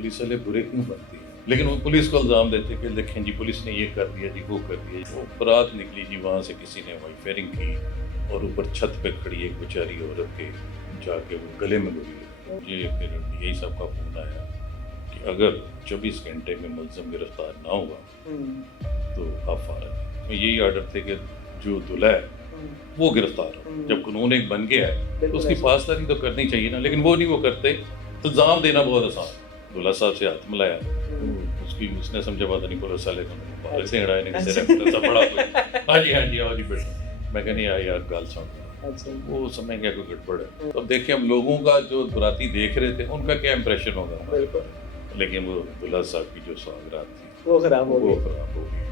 Police वाले बुरे क्यों बनते हैं, लेकिन वो पुलिस को इल्ज़ाम देते कि देखें जी पुलिस ने ये कर दिया जी, वो कर दिया जी। वो बारात निकली जी, वहाँ से किसी ने वाइट फेयरिंग की और ऊपर छत पे खड़ी एक बेचारी औरत के जाके वो गले में लगी। मुझे फिर यही सब का फ़ोन आया कि अगर 24 घंटे में मुलज़िम गिरफ्तार ना हुआ तो आप फारग हैं। तो यही आर्डर थे कि जो दूल्हा है वो गिरफ्तार हो। जब कानून एक बन गया है तो उसकी पासदारी तो करनी चाहिए ना, लेकिन वो नहीं, वो करते। तो इल्ज़ाम देना बहुत आसान। दूल्हा साहब से हाथ मिलाया, उसकी उसने समझा पता नहीं पुलिस वाले को से अड़ाए ने किसी ने बड़ा हाँ जी आओ जी बेटा। मैं कहनी यार गल सुन, वो समझ गया कोई गड़बड़ है। तो देखिए हम लोगों का जो बराती देख रहे थे उनका क्या इंप्रेशन होगा, लेकिन वो दूल्हा साहब की जो सौगात थी वो खराब हो गई।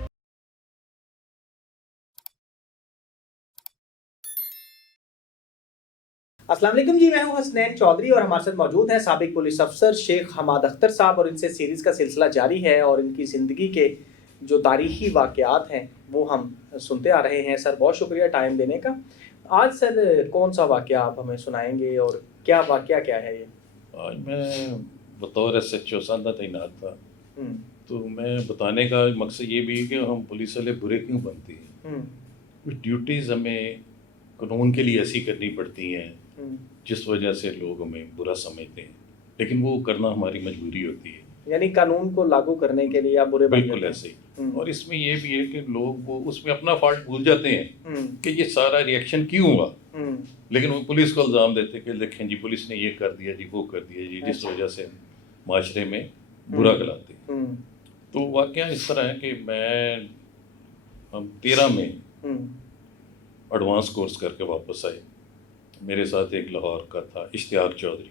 अस्सलाम वालेकुम जी, मैं हूं हसनैन चौधरी और हमारे साथ मौजूद हैं साबिक पुलिस अफसर शेख हमाद अख्तर साहब, और इनसे सीरीज़ का सिलसिला जारी है और इनकी ज़िंदगी के जो तारीख़ी वाक़यात हैं वो हम सुनते आ रहे हैं। सर बहुत शुक्रिया टाइम देने का। आज सर कौन सा वाक़या आप हमें सुनाएंगे और क्या वाक़या क्या है ये? आज मैं बतौर SHO सांदा तैनात था, तो मैं बताने का मकसद ये भी है कि हम पुलिस वाले बुरे क्यों बनते हैं। कुछ ड्यूटीज़ हमें कानून के लिए ऐसी करनी पड़ती हैं जिस वजह से लोग हमें बुरा समझते हैं, लेकिन वो करना हमारी मजबूरी होती है। यानी कानून को लागू करने के लिए आप बुरे बन बिल्कुल ऐसे ही। और इसमें ये भी है कि लोग वो उसमें अपना फॉल्ट भूल जाते हैं कि ये सारा रिएक्शन क्यों हुआ, लेकिन वो पुलिस को इल्ज़ाम देते कि देखें जी पुलिस ने ये कर दिया जी, वो कर दिया जी, जिस वजह से माशरे में बुरा गलाते हैं। तो वाक़या इस तरह है कि हम 13 में एडवांस कोर्स करके वापस आए। मेरे साथ एक लाहौर का था इश्तियाक चौधरी,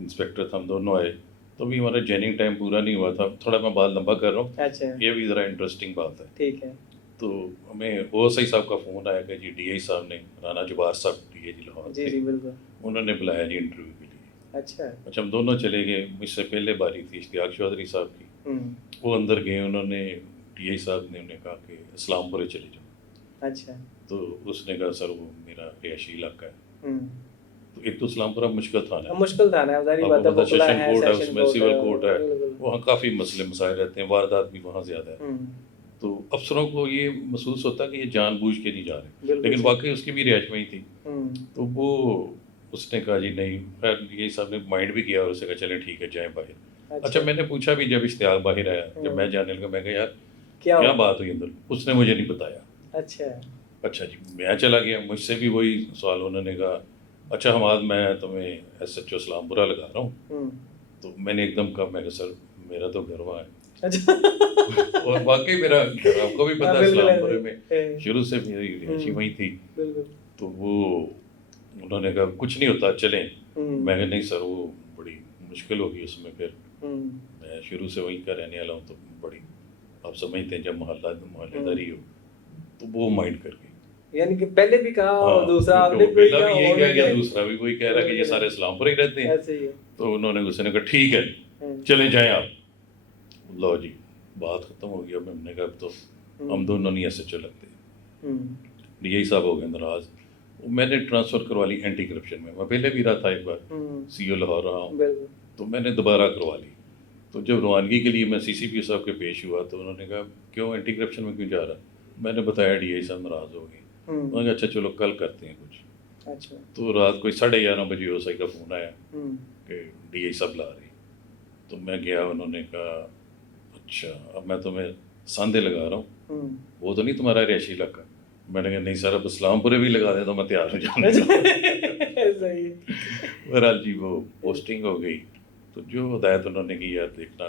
इंस्पेक्टर था, हम दोनों आए। तो भी हमारा जॉइनिंग टाइम पूरा नहीं हुआ था। थोड़ा मैं बात लंबा कर रहा हूँ, अच्छा, ये भी ज़रा इंटरेस्टिंग बात है। ठीक है। तो हमें OSI साहब का फ़ोन आया कि जी DI साहब ने, राना जुबार साहब DI लाहौर जी जी बिल्कुल, उन्होंने बुलाया जी इंटरव्यू के लिए। अच्छा हम दोनों चले गए। मुझसे पहले बारी थी इश्तियाक चौधरी साहब की। वो अंदर गए, उन्होंने DI साहब ने उन्हें कहा कि इस्लामपुर चले जाओ। अच्छा, तो उसने कहा सर वो मेरा रिहायशी इलाका है। तो एक तो इस्लामपुर मुश्किल थाना है, मुश्किल थाना है, ज़ाहिर बात है, वो खुला सेशन है, कोर्ट है, सेशन उसमें कोर्ट सिविल है, कोर्ट है, बिल्कुल। वहाँ काफ़ी मसले मसाइल रहते हैं, वारदात भी वहाँ ज़्यादा है। तो अफसरों को ये महसूस होता है कि ये जानबूझ के नहीं जा रहे, लेकिन वाकई उसकी भी रिहाइश वहीं थी। तो वो उसने कहा जी नहीं, खैर ये सब ने माइंड भी किया और उसने कहा चलें ठीक है जाएँ बाहर। अच्छा मैंने पूछा भी जब इश्तियाक बाहर आया, जब मैं जाने लगा, मैं कहा यार क्या बात हुई अंदर, उसने मुझे नहीं बताया। अच्छा जी, मैं चला गया, मुझसे भी वही सवाल। उन्होंने कहा अच्छा हमाद मैं तुम्हें SHO इस्लामपुरा लगा रहा हूँ। तो मैंने एकदम कहा, मैं कहा सर मेरा तो घर वहाँ है। अच्छा और वाकई मेरा घर आपको भी पता है इस्लामपुरे में शुरू से मेरी रिहायशी वहीं थी। तो वो उन्होंने कहा कुछ नहीं होता चलें। मैं कहा नहीं सर वो बड़ी मुश्किल होगी उसमें, फिर मैं शुरू से वहीं का रहने वाला हूँ, तो बड़ी आप समझते हैं जब मोहल्लेदारी हो तो वो माइंड कर गई। यानी कि पहले भी कहा और दूसरा तो आपने कोई पहला कहा भी यही और कह गया, दूसरा भी वही कह रहा कि ये सारे इस्लामपुर ही रहते हैं। ऐसे ही है। तो उन्होंने गुस्से ने कहा ठीक है चले जाएं आप। लो जी बात खत्म हो गई। अब हमने कहा अब तो हम दोनों नहीं SHO लगते। DI साहब हो गए नाराज। मैंने ट्रांसफ़र करवा ली एंटी करप्शन में। मैं पहले भी रहा था, एक बार CO लाहौर रहा हूँ, तो मैंने दोबारा करवा ली। तो जब रवानगी के लिए मैं CCP साहब के पेश हुआ तो उन्होंने कहा क्यों एंटी करप्शन में क्यों जा रहा। मैंने बताया DI साहब नाराज़ हो गए। उन्होंने कहा अच्छा चलो कल करते हैं कुछ। अच्छा, तो रात कोई 11:30 बजे OSI का फ़ोन आया कि DI साहब ला रहे। तो मैं गया, उन्होंने कहा अच्छा अब मैं तुम्हें सांधे लगा रहा हूँ, वो तो नहीं तुम्हारा रिहायशी इलाका। मैंने कहा नहीं सर अब इस्लामपुरे भी लगा दें तो मैं तैयार हो जाने सही है। बहरहाल जी वो पोस्टिंग हो गई। तो जो हदायत उन्होंने की यार देखना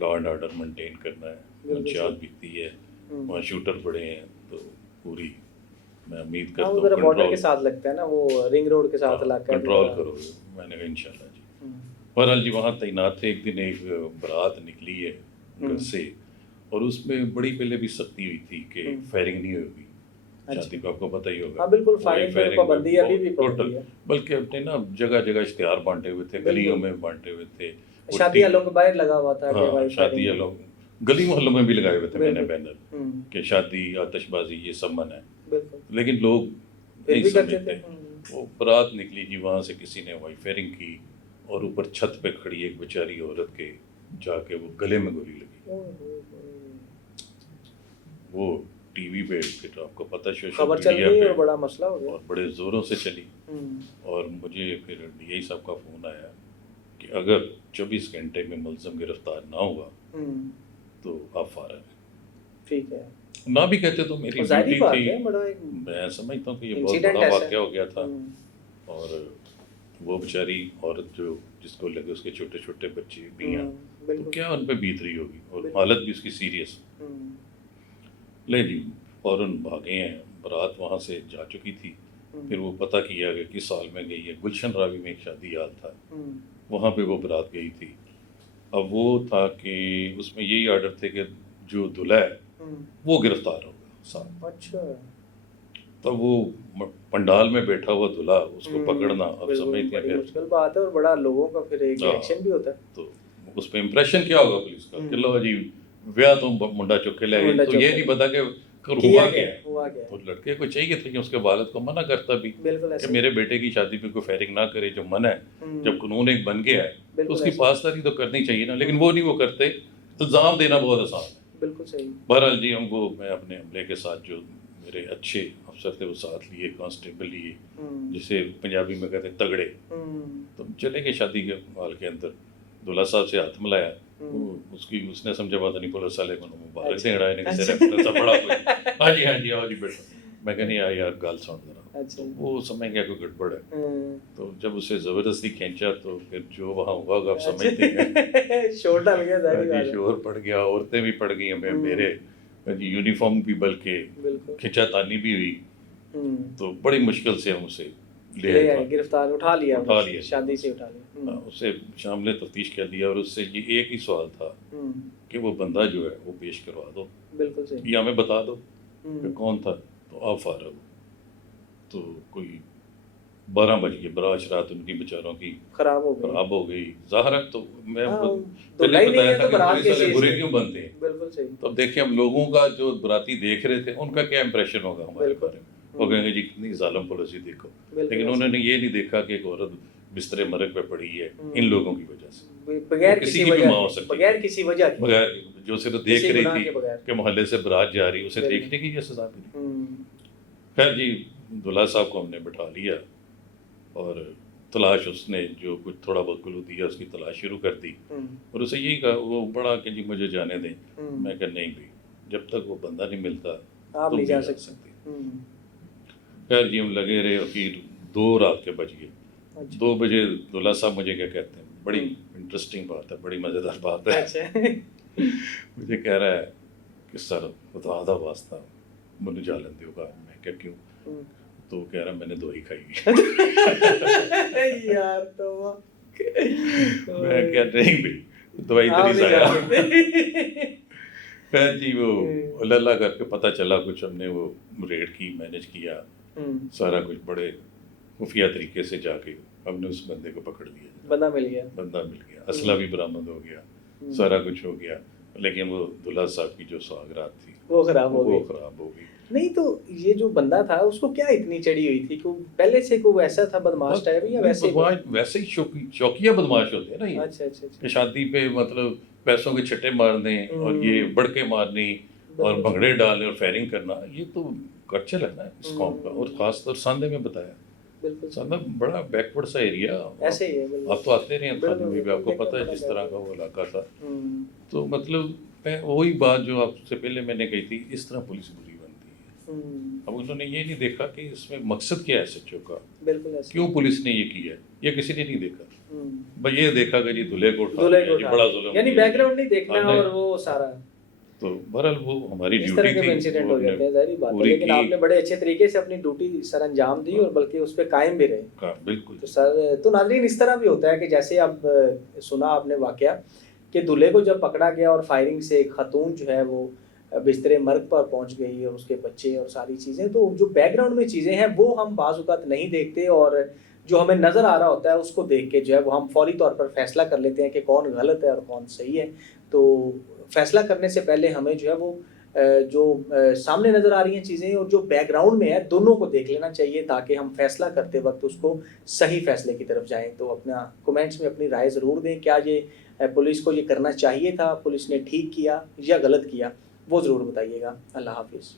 लॉ एंड ऑर्डर मेंटेन करना है, मंशियात बिकती है, वहाँ शूटर पड़े हैं, तो पूरी मैं उम्मीद करता हूँ उधर बॉर्डर के साथ लगता है ना, वो रिंग रोड के साथ इलाका है, कंट्रोल करोगे। मैंने कहा इंशाल्लाह जी। बहरहाल जी वहाँ तैनात थे। एक दिन एक बारात निकली है घर से, और उसमें बड़ी पहले भी सख्ती हुई थी कि फायरिंग नहीं होगी। शादी को आपको पता ही होगा। हाँ बिल्कुल, फायरिंग पर पाबंदी है, अभी भी टोटल, बल्कि अपने ना जगह जगह इश्तिहार बांटे हुए थे, गलियों में बांटे हुए थे, शादी वालों के बाहर लगा हुआ था। हाँ शादी वालों गली मोहल्लों में भी लगाए हुए थे मैंने बैनर कि शादी आतिशबाजी ये सब मना है, लेकिन लोग नहीं समझते। वो बारात निकली जी, वहाँ से किसी ने वाइट फेयरिंग की اور اوپر چھت پہ کھڑی ایک بیچاری عورت کے جا کے وہ گلے میں گولی لگی. وہ ٹی وی پہ پھر آپ کو پتہ خبر چل گئی اور بڑا مسئلہ ہو گیا اور بڑے زوروں سے چلی. اور مجھے پھر ڈی آئی صاحب کا فون آیا کہ اگر 24 گھنٹے میں ملزم گرفتار نہ ہوا تو آپ فارغ ہیں. ٹھیک ہے. نہ بھی کہتے تو میری ڈیوٹی تھی. میں سمجھتا ہوں کہ یہ بہت بڑا واقعہ ہو گیا تھا. اور وہ بیچاری عورت جو جس کو لگے اس کے چھوٹے چھوٹے بچے بھی ہیں تو کیا ان پہ بیت رہی ہوگی اور حالت بھی اس کی سیریس. لے جی فوراً بھاگے ہیں. برات وہاں سے جا چکی تھی. پھر وہ پتہ کیا کہ کس سال میں گئی ہے. گلشن راوی میں ایک شادی حال تھا, وہاں پہ وہ برات گئی تھی. اب وہ تھا کہ اس میں یہی آرڈر تھے کہ جو دلہا ہے وہ گرفتار ہوگا. اچھا. تب وہ پنڈال میں بیٹھا ہوا دلہا اس کو پکڑنا اب سمجھتے ہیں پھر مشکل بات ہے اور بڑا لوگوں کا پھر ایک ایکشن بھی ہوتا ہے. تو اس پہ امپریشن کیا ہوگا پولیس کا کہ لو جی ویا تم منڈا چک کے لے گئے. تو یہ نہیں پتا کہ ہوا کیا. تو لڑکے کو چاہیے تھا کہ اس کے والد کو منع کرتا بھی کہ میرے بیٹے کی شادی پہ کوئی فائرنگ نہ کرے. جو منع ہے جب قانون ایک بن گیا ہے تو اس کی پاسداری تو کرنی چاہیے نا. لیکن وہ نہیں وہ کرتے. الزام دینا بہت آسان ہے. بالکل صحیح. بہرحال جی ہم کو میں اپنے عملے کے ساتھ جو میرے اچھے افسر تھے وہ ساتھ لیے, کانسٹیبل لیے جسے پنجابی میں کہتے ہیں تگڑے. تو چلے گئے شادی کے مال کے اندر. دلہا صاحب سے ہاتھ ملایا. اس نے سمجھا پتا نہیں پولیس والے کو مبارک دیں اڑائے نہیں سے بڑا ہاں جی آؤ جی بیٹھو. میں کہ نہیں یار گال سن ذرا. تو وہ سمجھ گیا کوئی گڑبڑ ہے. تو جب اسے زبردستی کھینچا تو پھر جو وہاں ہوا ہوگا آپ سمجھتے ہیں. شور ڈال گیا. شور پڑ گیا, عورتیں بھی پڑ گئی ہمیں, میرے یونیفارم بھی بلکہ کھینچا تانی بھی ہوئی. تو بڑی مشکل سے ہم اسے لے آئے, گرفتار اٹھا لیا شادی سے اٹھا لیا. اسے شامل تفتیش کر دیا اور اس سے یہ ایک ہی سوال تھا کہ وہ بندہ جو ہے وہ پیش کروا دو. بالکل صحیح. یا ہمیں بتا دو کہ کون تھا تو آپ فارغ ہو. تو کوئی 12 بج گئے. برات رات ان کی بیچاروں کی خراب ہو گئی. ظاہر ہے تو میں پہلے بتایا تھا کہ پولیس والے برے کیوں بنتے ہیں. بالکل صحیح. تو اب دیکھیں ہم لوگوں کا جو براتی دیکھ رہے تھے ان کا کیا امپریشن ہوگا ہمارے بارے میں. وہ کہیں گے جی کتنی ظالم پالیسی دیکھو. لیکن انہوں نے یہ نہیں دیکھا کہ ایک عورت بستر مرگ پہ پڑی ہے ان لوگوں کی وجہ سے, بغیر کسی کی بھی ماں ہو سکتی, بغیر کسی وجہ, بغیر جو صرف دیکھ رہی تھی کہ محلے سے برات جا رہی, اسے دیکھنے کی یہ سزا ملی. خیر جی دلہا صاحب کو ہم نے بٹھا لیا اور تلاش اس نے جو کچھ تھوڑا بہت کلو دیا اس کی تلاش شروع کر دی. اور اسے یہی کہا وہ بڑا کہ جی مجھے جانے دیں. میں کہ نہیں بھائی جب تک وہ بندہ نہیں ملتا آپ نہیں جا سکتے. خیر جی ہم لگے رہے اور پھر 2 رات کے بج گئے. 2 بجے دلہا صاحب مجھے کیا کہتے ہیں, بڑی انٹرسٹنگ بات ہے, بڑی مزیدار بات ہے. مجھے کہہ رہا ہے کہ سر خدا دا واسطہ مجھے جالن دیو گا. میں کہا کیوں؟ تو کہہ رہا میں نے دوائی کھائی. یار تو میں کہہ نہیں بھائی دوائی تو نہیں ضائع. خیر جی وہ اللہ کر کے پتہ چلا کچھ. ہم نے وہ ریڈ کی, مینیج کیا سارا کچھ. بڑے خفیہ طریقے سے جا کے ہم نے اس بندے کو پکڑ لیا. بندہ مل گیا, اسلحہ بھی برآمد ہو گیا, سارا کچھ ہو گیا. لیکن وہ دلہا صاحب کی جو سواگرات تھی وہ خراب ہو گئی. نہیں تو یہ جو بندہ تھا اس کو کیا اتنی چڑی ہوئی تھی کہ پہلے سے کوئی ویسا تھا بدماش ٹائپ یا ویسے ہی شوقیہ بدماش ہوتے ہیں نا یہ. اچھا کہ شادی پہ مطلب پیسوں کے چھٹے مارنے اور یہ بڑکے مارنی اور بھنگڑے ڈالنے اور فائرنگ کرنا, یہ تو کلچر ہے نا اس قوم کا. اور خاص طور ساندے میں بتایا, ساندہ بڑا بیکورڈ سا ایریا. آپ تو آتے رہے ہیں تھانے میں بھی, آپ کو پتہ ہے جس طرح کا وہ علاقہ تھا. تو مطلب وہی بات جو آپ سے پہلے میں نے کہی تھی, اس طرح پولیس بری بنتی ہے. اب انہوں نے یہ نہیں دیکھا کہ اس میں مقصد کیا ہے ایس ایچ او کا, کیوں پولیس نے یہ کیا ہے, یہ کسی نے نہیں دیکھا. بس یہ دیکھا کہ جی دلہے کو اٹھا بڑا ظلم, یعنی بیک گراؤنڈ نہیں دیکھنا اور وہ سارا. تو بہرحال وہ ہماری اس طرح کے انسیڈنٹ ہو جاتے ہیں, ظاہری بات ہے. لیکن آپ نے بڑے اچھے طریقے سے اپنی ڈیوٹی سر انجام دی اور بلکہ اس پہ قائم بھی رہے. بالکل. تو سر تو ناظرین اس طرح بھی ہوتا ہے کہ جیسے اب سنا آپ نے واقعہ کہ دلہے کو جب پکڑا گیا اور فائرنگ سے ایک خاتون جو ہے وہ بستر مرگ پر پہنچ گئی اور اس کے بچے اور ساری چیزیں, تو جو بیک گراؤنڈ میں چیزیں ہیں وہ ہم بعض اوقات نہیں دیکھتے, اور جو ہمیں نظر آ رہا ہوتا ہے اس کو دیکھ کے جو ہے وہ ہم فوری طور پر فیصلہ کر لیتے ہیں کہ کون غلط ہے اور کون صحیح ہے. تو فیصلہ کرنے سے پہلے ہمیں جو ہے وہ جو سامنے نظر آ رہی ہیں چیزیں اور جو بیک گراؤنڈ میں ہے دونوں کو دیکھ لینا چاہیے تاکہ ہم فیصلہ کرتے وقت اس کو صحیح فیصلے کی طرف جائیں. تو اپنا کومنٹس میں اپنی رائے ضرور دیں. کیا یہ پولیس کو یہ کرنا چاہیے تھا, پولیس نے ٹھیک کیا یا غلط کیا, وہ ضرور بتائیے گا. اللہ حافظ.